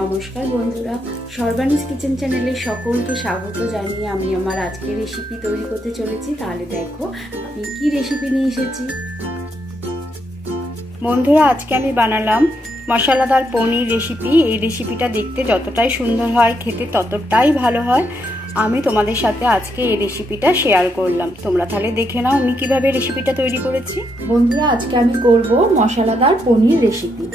নমস্কার বন্ধুরা, সর্বানিস কিচেন চ্যানেলে সকলকে স্বাগত জানিয়ে আমি আমার আজকের রেসিপি তৈরি করতে চলেছি। তাহলে দেখো আমি কি রেসিপি নিয়ে এসেছি। বন্ধুরা, আজকে আমি বানালাম মশলাদার পনির রেসিপি। এই রেসিপিটা দেখতে যতটাই সুন্দর হয়, খেতে ততটাই ভালো হয়। আমি তোমাদের সাথে আজকে এই রেসিপিটা শেয়ার করলাম। তোমরা তাহলে দেখে নাও আমি কিভাবে রেসিপিটা তৈরি করেছি। বন্ধুরা, আজকে আমি করব মশলাদার পনির রেসিপি।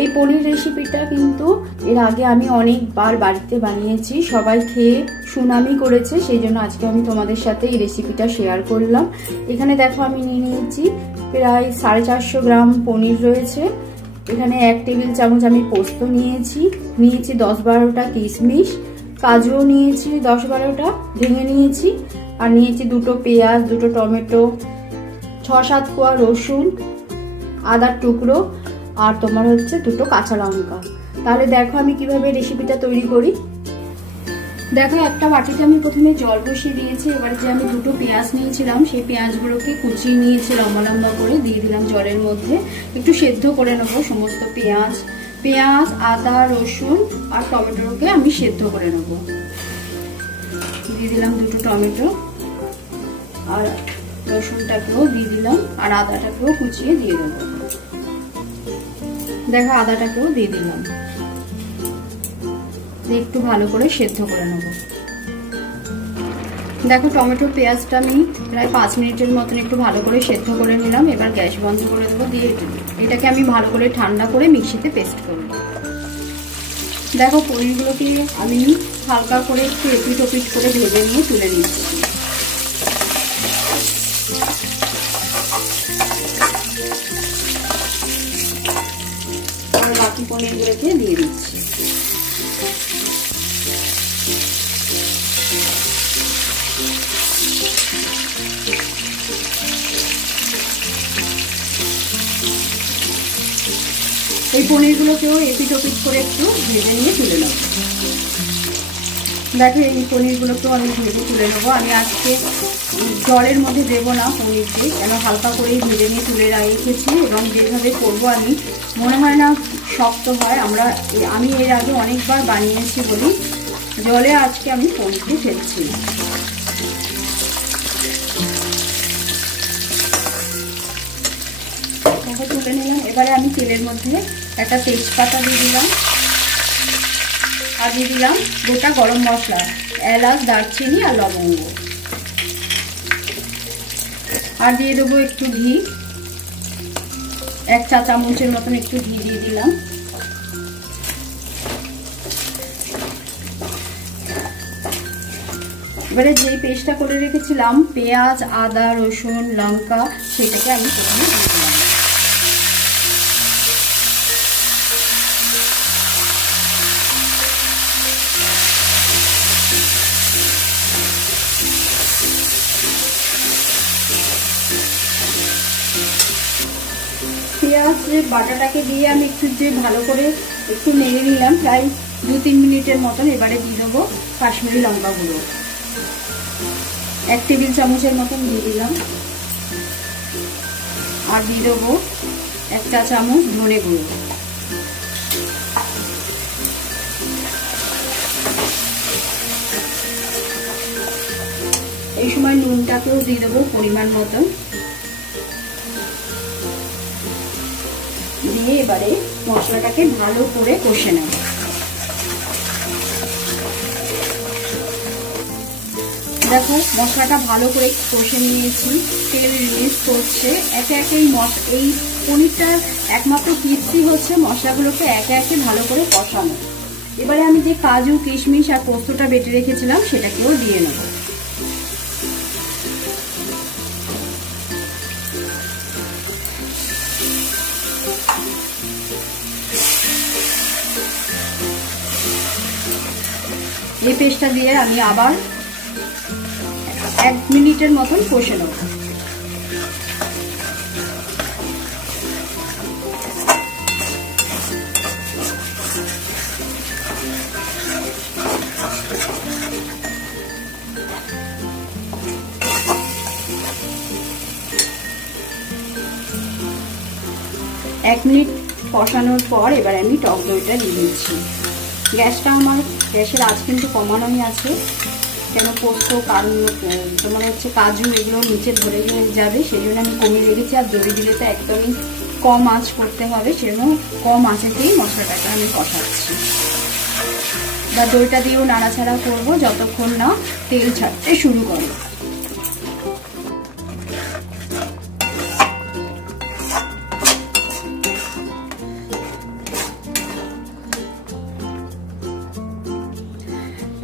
এই পনির রেসিপিটা কিন্তু এর আগে আমি অনেকবার বাড়িতে বানিয়েছি, সবাই খেয়ে সুনামি করেছে, সেই জন্য আজকে আমি তোমাদের সাথে এই রেসিপিটা শেয়ার করলাম। এখানে দেখো আমি নিয়ে নিয়েছি প্রায় 450 গ্রাম পনির রয়েছে। এখানে 1 টেবিল চামচ আমি পোস্ত নিয়েছি, 10-12টা কিশমিশ, কাজুও নিয়েছি 10-12টা ভেঙে নিয়েছি, আর নিয়েছি 2টো পেঁয়াজ, 2টো টমেটো, 6-7 কোয়া রসুন, আদার টুকরো, আর তোমার হচ্ছে 2টো কাঁচা লঙ্কা। তাহলে দেখো আমি কিভাবে রেসিপিটা তৈরি করি। দেখো একটা বাটিতে আমি প্রথমে জল বসিয়ে দিয়েছি। এবারে যে আমি 2টো পেঁয়াজ নিয়েছিলাম সেই পেঁয়াজগুলোকে কুচিয়ে নিয়েছি, লম্বা লম্বা করে দিয়ে দিলাম জলের মধ্যে। একটু সেদ্ধ করে নেবো সমস্ত পেঁয়াজ, আদা, রসুন আর টমেটোকে আমি সেদ্ধ করে নেবো। দিয়ে দিলাম 2টো টমেটো, আর রসুনটাকেও দিয়ে দিলাম, আর আদাটাকেও কুচিয়ে দিয়ে দেবো। দেখো আদাটাকেও দিয়ে দিলাম, একটু ভালো করে সেদ্ধ করে নেব। দেখো টমেটো পেঁয়াজটা আমি প্রায় 5 মিনিটের মতন একটু ভালো করে সেদ্ধ করে নিলাম। এবার গ্যাস বন্ধ করে দেবো, দিয়ে এটাকে আমি ভালো করে ঠান্ডা করে মিক্সিতে পেস্ট করব। দেখো পনিরগুলোকে আমি হালকা করে একটু এপিট ওপিট করে ভেজে নিয়ে তুলে নিচ্ছি। আর বাকি পনিরগুলোকে দিয়ে দিচ্ছি। এই পনিরগুলোকেও এপিট ওপিট করে একটু ভেজে নিয়ে তুলে নেব। দেখো এই পনিরগুলোকেও আমি ভেজে তুলে নেবো। আমি আজকে জলের মধ্যে দেবো না পনিরকে, কেন হালকা করেই ভেজে নিয়ে তুলে রেখেছি, এবং যেভাবে করবো আমি মনে হয় না শক্ত হয়। আমি এর আগে অনেকবার বানিয়েছি বলি জলে আজকে আমি পনিরকে ফেলছি না। তুলে নিলাম। এবারে আমি তেলের মধ্যে একটা তেজপাতা দিয়ে দিলাম, আর দিয়ে দিলাম গোটা গরম মশলা, এলাচ, দারচিনি আর লবঙ্গ, আর দিয়ে দেবো একটু ঘি, 1 চা চামচের মতন একটু ঘি দিয়ে দিলাম। এবারে যেই পেস্টটা করে রেখেছিলাম পেঁয়াজ, আদা, রসুন, লঙ্কা, সেটাকে আমি প্রথমে দিয়ে দিলাম। পেঁয়াজের বাটাটাকে দিয়ে আমি একটু ভালো করে একটু নেড়ে নিলাম, প্রায় 2-3 মিনিটের মতন। এবারে দিয়ে দেবো কাশ্মীরি লঙ্কা গুঁড়ো, 1 টেবিল চামচের মতন দিয়ে দিলাম, আর দিয়ে দেবো 1 চা চামচ ধনে গুঁড়ো। এই সময় নুনটাকেও দিয়ে দেবো পরিমাণ মতন। দিয়ে এবারে মশলাটাকে ভালো করে কষে নেব। দেখো মশলাটা ভালো করে কষে নিয়েছি, তেল রিলিজ করছে। একে একে এই পনিরটার একমাত্র টিপসই হচ্ছে মশলাগুলোকে একে একে ভালো করে কষানো। এবারে আমি যে কাজু, কিশমিশ আর পোস্তটা বেটে রেখেছিলাম সেটাকেও দিয়ে নেব। এই পেস্টটা দিয়ে আমি আবার 1 মিনিটের মতন কষে নেব। এক মিনিট কষানোর পর এবার আমি টক দইটা দিয়ে দিচ্ছি। গ্যাসটা আমার গ্যাসের আঁচ কিন্তু কমানোই আছে, কেন পোস্ত তোমার হচ্ছে কাজু এগুলো নিচে ধরে যাবে, সেই জন্য আমি কমিয়ে রেখেছি। আর দই দিলে তো একদমই কম আঁচ করতে হবে, সেজন্য কম আঁচেতেই মশলাটাকে আমি কষাচ্ছি। বা দইটা দিয়েও নাড়াচাড়া করবো যতক্ষণ না তেল ছাড়তে শুরু করে।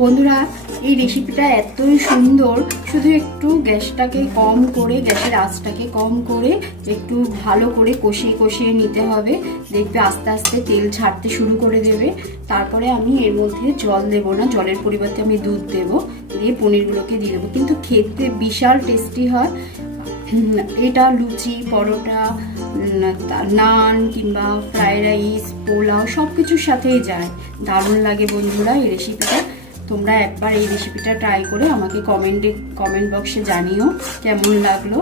বন্ধুরা এই রেসিপিটা এতই সুন্দর, শুধু একটু গ্যাসটাকে কম করে, গ্যাসের আঁচটাকে কম করে একটু ভালো করে কষিয়ে কষিয়ে নিতে হবে। দেখবে আস্তে আস্তে তেল ছাড়তে শুরু করে দেবে। তারপরে আমি এর মধ্যে জল দেবো না, জলের পরিবর্তে আমি দুধ দেবো, দিয়ে পনিরগুলোকে দিয়ে দেবো। কিন্তু খেতে বিশাল টেস্টি হয় এটা। লুচি, পরোটা, নান কিংবা ফ্রাইড রাইস, পোলাও সব কিছুর সাথেই যায়। দারুণ লাগে বন্ধুরা এই রেসিপিটা। তোমরা একবার এই রেসিপিটা ট্রাই করে আমাকে কমেন্ট বক্সে জানিও কেমন লাগলো।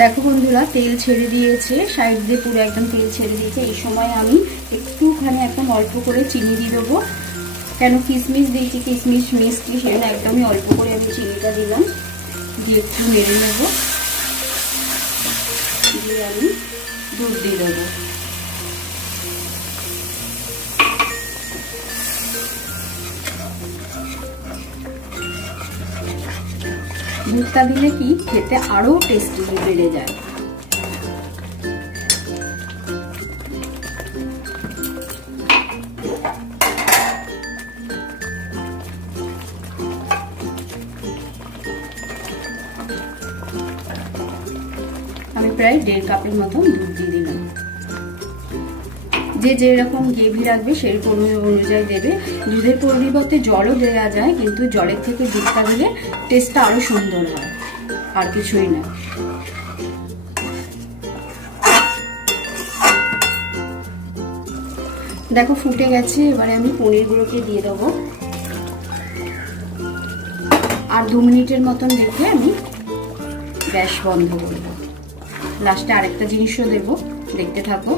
দেখো বন্ধুরা তেল ছেড়ে দিয়েছে, সাইড দিয়ে পুরো একদম তেল ছেড়ে দিয়েছে। এই সময় আমি একটুখানি একদম অল্প করে চিনি দিয়ে দেবো, কেন কিশমিশ দিয়েছি, কিশমিশ মিষ্টি, সেটা একদমই অল্প করে আমি চিনিটা দিলাম। দিয়ে একটু নেড়ে নেব, দিয়ে আমি দুধ দিয়ে দেবো। দুধটা দিলে কি খেতে আরো টেস্টি বেড়ে যায়। আমি প্রায় 1.5 কাপের মতন দুধ দিয়ে দিলাম। যে যেরকম গ্রেভি রাখবে সেরকম অনুযায়ী দেবে। দুধের পরিবর্তে জলও দেওয়া যায়, কিন্তু জলের থেকে দুধটা দিলে টেস্টটা আরো সুন্দর হয়, আর কিছুই না। দেখো ফুটে গেছে, এবারে আমি পনিরগুলোকে দিয়ে দেবো। আর 2 মিনিটের মতন রেখে আমি গ্যাস বন্ধ করবো। লাস্টে আরেকটা জিনিসও দেবো, দেখতে থাকো।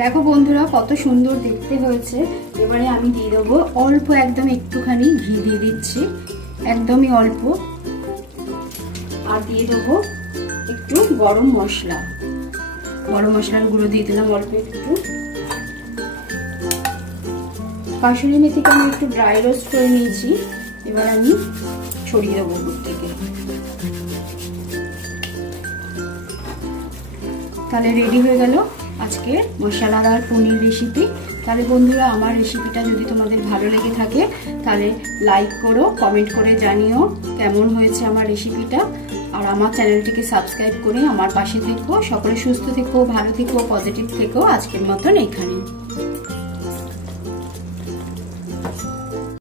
দেখো বন্ধুরা কত সুন্দর দেখতে হয়েছে। এবারে আমি দিয়ে দেবো অল্প, একদম একটুখানি ঘি দিয়ে দিচ্ছি, একদমই অল্প। আর দিয়ে দেবো একটু গরম মশলার গুঁড়ো দিয়ে দিলাম অল্প একটু। কাসুরি মেথিকে আমি একটু ড্রাই রোস্ট করে নিয়েছি, এবার আমি ছড়িয়ে দেবো উপর থেকে। তাহলে রেডি হয়ে গেল আজকে মশলাদার পনির রেসিপি। তাহলে বন্ধুরা আমার রেসিপিটা যদি তোমাদের ভালো লেগে থাকে তাহলে লাইক করো, কমেন্ট করে জানিও কেমন হয়েছে আমার রেসিপিটা। আর আমার চ্যানেলটিকে সাবস্ক্রাইব করে আমার পাশে থেকো। সকলে সুস্থ থেকো, ভালো থেকো, পজিটিভ থেকো। আজকের মতন এখানেই।